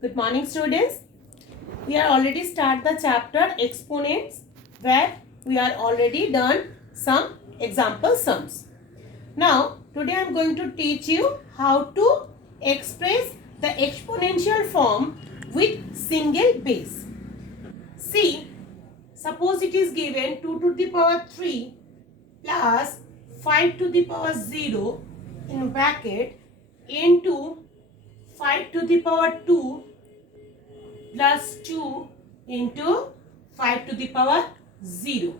Good morning, students. We are already start the chapter exponents, where we are already done some example sums. Now today I am going to teach you how to express the exponential form with single base. See, suppose it is given 2 to the power 3 plus 5 to the power 0 in bracket into 5 to the power 2 plus 2 into 5 to the power 0.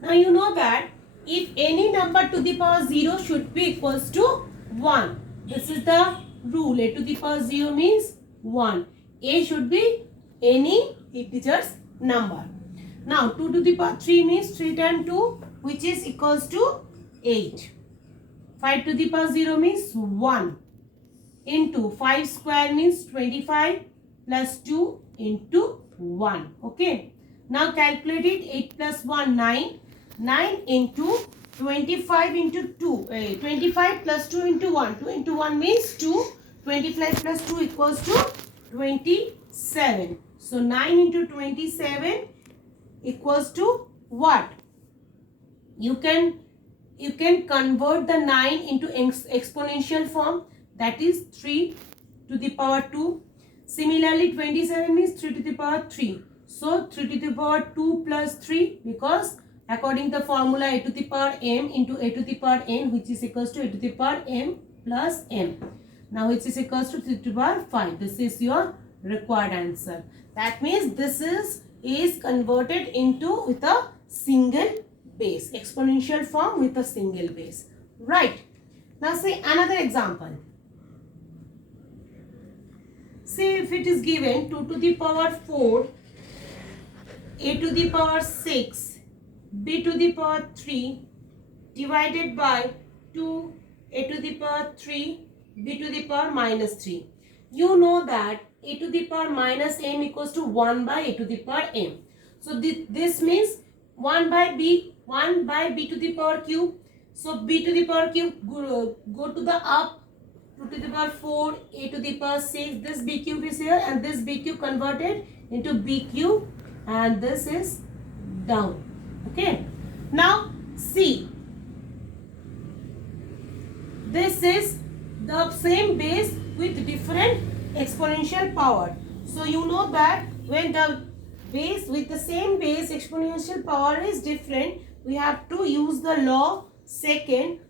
Now you know that if any number to the power 0 should be equals to 1. This is the rule. A to the power 0 means 1. A should be any integer's number. Now 2 to the power 3 means 3 times 2, which is equals to 8. 5 to the power 0 means 1 into 5 square means 25 plus 2 into 1. Okay. Now calculate it. 8 plus 1, 9. 9 into 25 into 2. 25 plus 2 into 1. 2 into 1 means 2. 25 plus 2 equals to 27. So 9 into 27 equals to what? You can convert the 9 into exponential form, that is 3 to the power 2. Similarly 27 means 3 to the power 3. So 3 to the power 2 plus 3, because according to the formula a to the power m into a to the power n, which is equals to a to the power m plus m. Now which is equals to 3 to the power 5. This is your required answer. That means this is converted into with a single base. Exponential form with a single base. Right. Now say another example. Say if it is given 2 to the power 4, a to the power 6, b to the power 3 divided by 2, a to the power 3, b to the power minus 3. You know that a to the power minus m equals to 1 by a to the power m. So this means 1 by b to the power cube. So b to the power cube, go to the up, 2 to the power 4, a to the power 6. This b cube is here and this b cube converted into b cube, and this is down. Okay. Now see, this is the same base with different exponential power. So you know that when the base with the same base exponential power is different, we have to use the law second,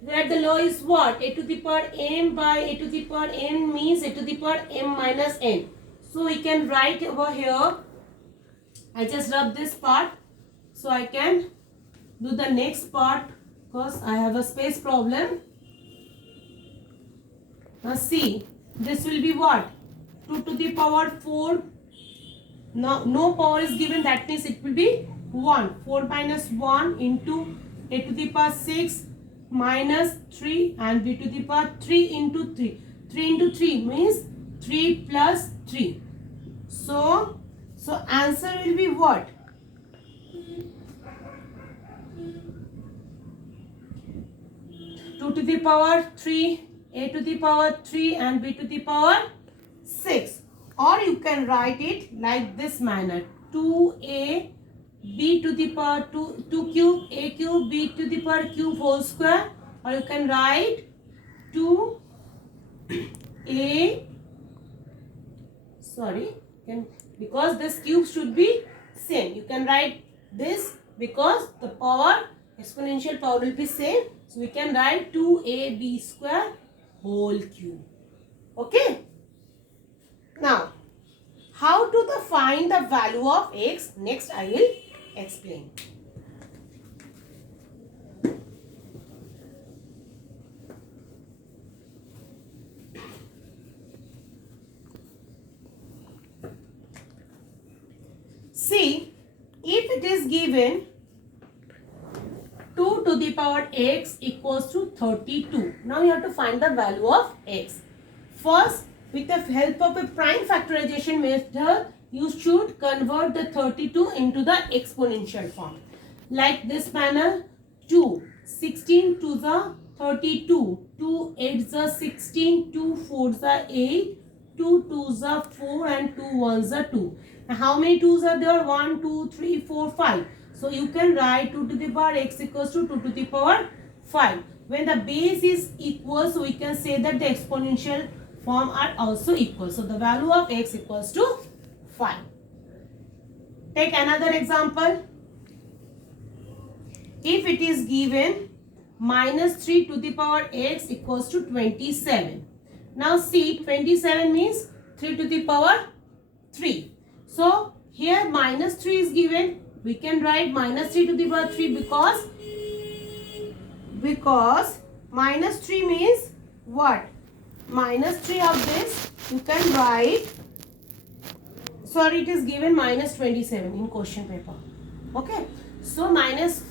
where the law is what? A to the power m by a to the power n means a to the power m minus n. So we can write over here. I just rub this part so I can do the next part, because I have a space problem. Now see, this will be what? 2 to the power 4. Now no power is given, that means it will be 1. 4 minus 1 into a to the power 6 minus 3 and b to the power 3 into 3. 3 into 3 means 3 plus 3. So answer will be what? 2 to the power 3, a to the power 3 and b to the power 6. Or you can write it like this manner. 2a b to the power 2 cube a cube b to the power cube whole square. Or you can write 2a, because this cube should be same. You can write this because the power, exponential power will be same. So we can write 2ab square whole cube. Okay. Now, how to find the value of x? Next I will explain. See, if it is given 2 to the power x equals to 32. Now you have to find the value of x. First, with the help of a prime factorization method, you should convert the 32 into the exponential form. Like this manner, 2, 16 to the 32, 2 8s are 16, 2 4s are 8, 2 2s are 4 and 2 1s are 2. Now how many 2s are there? 1, 2, 3, 4, 5. So you can write 2 to the power x equals to 2 to the power 5. When the base is equal, so we can say that the exponential form are also equal. So the value of x equals to 5. Take another example. If it is given minus 3 to the power x equals to 27. Now see, 27 means 3 to the power 3. So here minus 3 is given. We can write minus 3 to the power 3 because minus 3 means what? Minus 3 of this you can write. Sorry, it is given minus 27 in question paper. Okay. So minus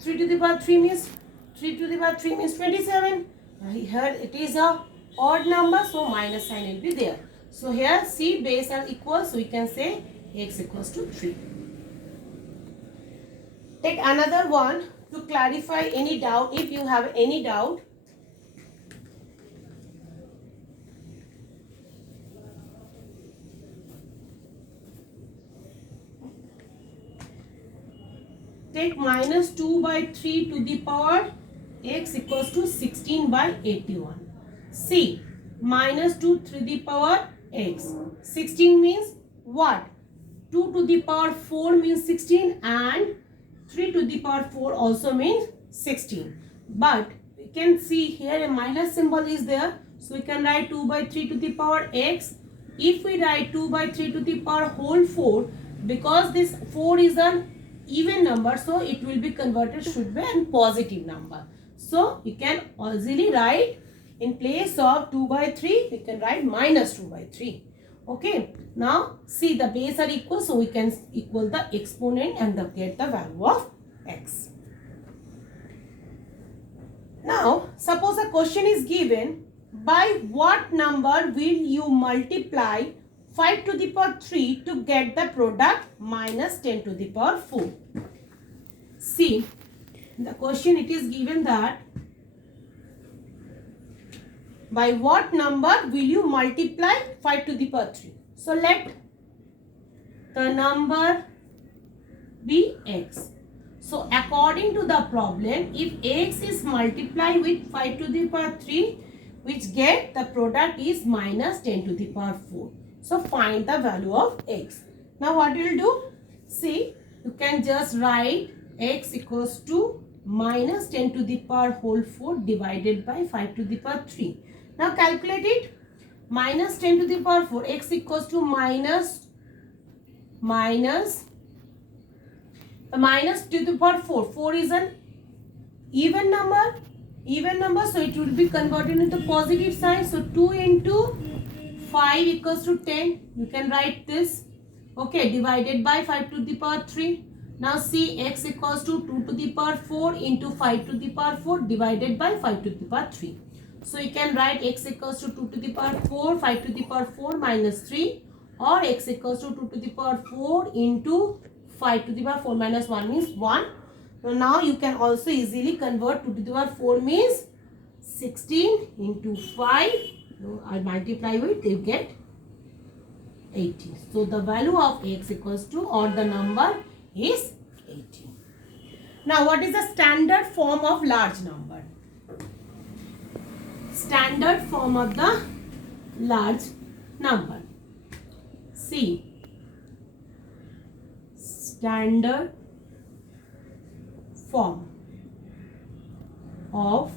3 to the power 3 means 3 to the power 3 means 27. Here it is a odd number, so minus sign will be there. So here C base are equal, so we can say x equals to 3. Take another one to clarify any doubt. If you have any doubt, take minus 2 by 3 to the power x equals to 16 by 81. See, minus 2 to the power x. 16 means what? 2 to the power 4 means 16 and 3 to the power 4 also means 16. But we can see here a minus symbol is there. So we can write 2 by 3 to the power x. If we write 2 by 3 to the power whole 4, because this 4 is an even number, so it will be converted, should be a positive number. So you can easily write in place of 2 by 3, we can write minus 2 by 3. Okay. Now see, the base are equal, so we can equal the exponent and get the value of x. Now suppose a question is given, by what number will you multiply 5 to the power 3 to get the product minus 10 to the power 4. See, the question it is given that by what number will you multiply 5 to the power 3. So let the number be x. So according to the problem, if x is multiplied with 5 to the power 3, which get the product is minus 10 to the power 4. So find the value of x. Now what you will do? See, you can just write x equals to minus 10 to the power whole 4 divided by 5 to the power 3. Now calculate it. Minus 10 to the power 4, x equals to minus to the power 4. 4 is an even number, so it will be converted into positive sign. So 2 into 5 equals to 10. You can write this. Okay, divided by 5 to the power 3. Now see, x equals to 2 to the power 4 into 5 to the power 4 divided by 5 to the power 3. So you can write x equals to 2 to the power 4, 5 to the power 4 minus 3, or x equals to 2 to the power 4 into 5 to the power 4 minus 1 means 1. So now you can also easily convert 2 to the power 4 means 16 into 5. I multiply with, you get 80. So the value of x equals to, or the number is 80. Now what is the standard form of large number? Standard form of the large number. See, standard form of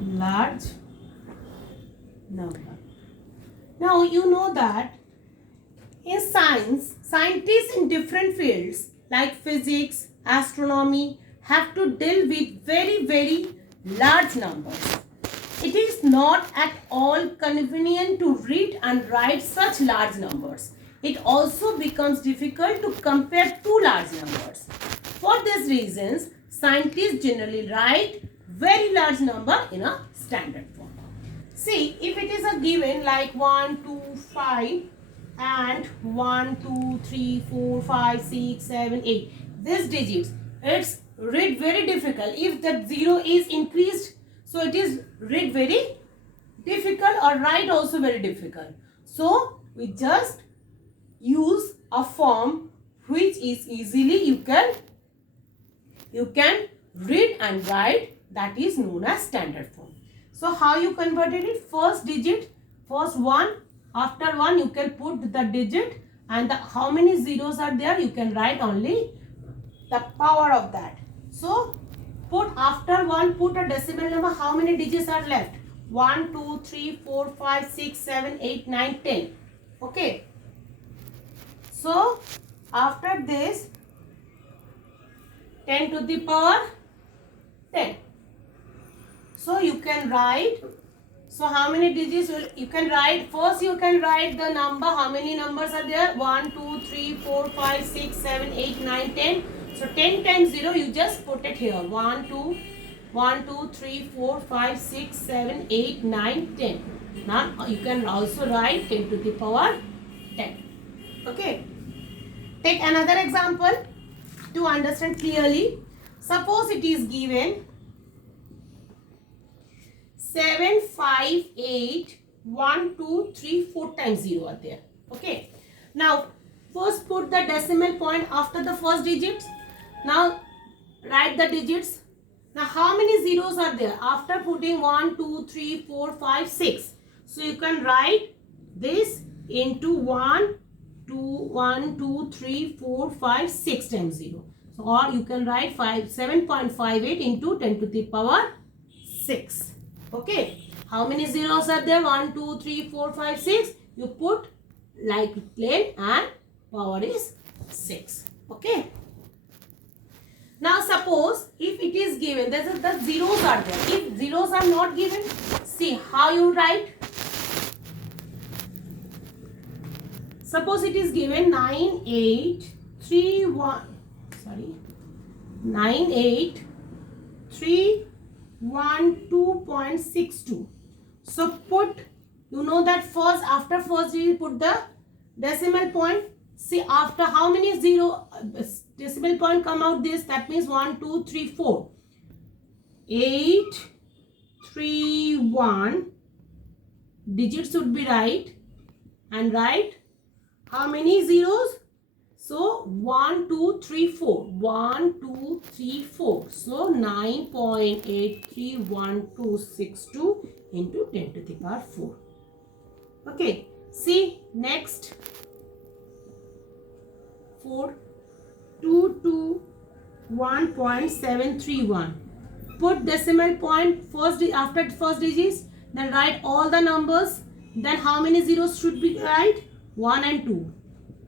large number. Now you know that in science, scientists in different fields like physics, astronomy have to deal with very large numbers. It is not at all convenient to read and write such large numbers. It also becomes difficult to compare two large numbers. For these reasons, scientists generally write very large number in a standard form. See, if it is a given like 1, 2, 5 and 1, 2, 3, 4, 5, 6, 7, 8. These digits, it's read very difficult. If that 0 is increased, so it is read very difficult or write also very difficult. So we just use a form which is easily you can read and write, that is known as standard form. So how you converted it? First digit, first 1, after 1 you can put the digit, and how many zeros are there you can write only the power of that. So put after 1, put a decimal number, how many digits are left? 1, 2, 3, 4, 5, 6, 7, 8, 9, 10. Okay. So after this 10 to the power 10. So you can write, so how many digits you can write? First you can write the number, how many numbers are there? 1, 2, 3, 4, 5, 6, 7, 8, 9, 10. So 10 times 0 you just put it here. 1, 2, 3, 4, 5, 6, 7, 8, 9, 10. Now you can also write 10 to the power 10. Okay. Take another example to understand clearly. Suppose it is given 7, 5, 8, 1, 2, 3, 4 times 0 are there. Okay. Now first put the decimal point after the first digits. Now write the digits. Now how many zeros are there after putting 1, 2, 3, 4, 5, 6? So you can write this into 1, 2, 3, 4, 5, 6 times 0. So or you can write 7.58 into 10 to the power 6. Okay. How many zeros are there? 1, 2, 3, 4, 5, 6. You put like plain and power is 6. Okay. Now suppose if it is given, the zeros are there. If zeros are not given, see how you write. Suppose it is given 9812.62. So put, you know that first, after first you put the decimal point. See after how many decimal point come out this, that means 1, 2, 3, 4. 8, 3, 1. Digits should be right. And write how many zeros? So 1, 2, 3, 4. 1, 2, 3, 4. So 9.831262 into 10 to the power 4. Okay. See next. 421.731. Put decimal point first after first digits, then write all the numbers. Then how many zeros should be right? 1 and 2.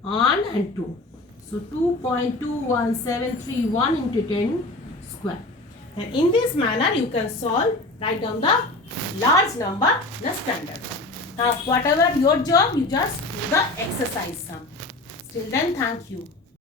1 and 2. So 2.21731 into 10 square. And in this manner you can solve, write down the large number in a standard. Now whatever your job, you just do the exercise sum. Till then, thank you.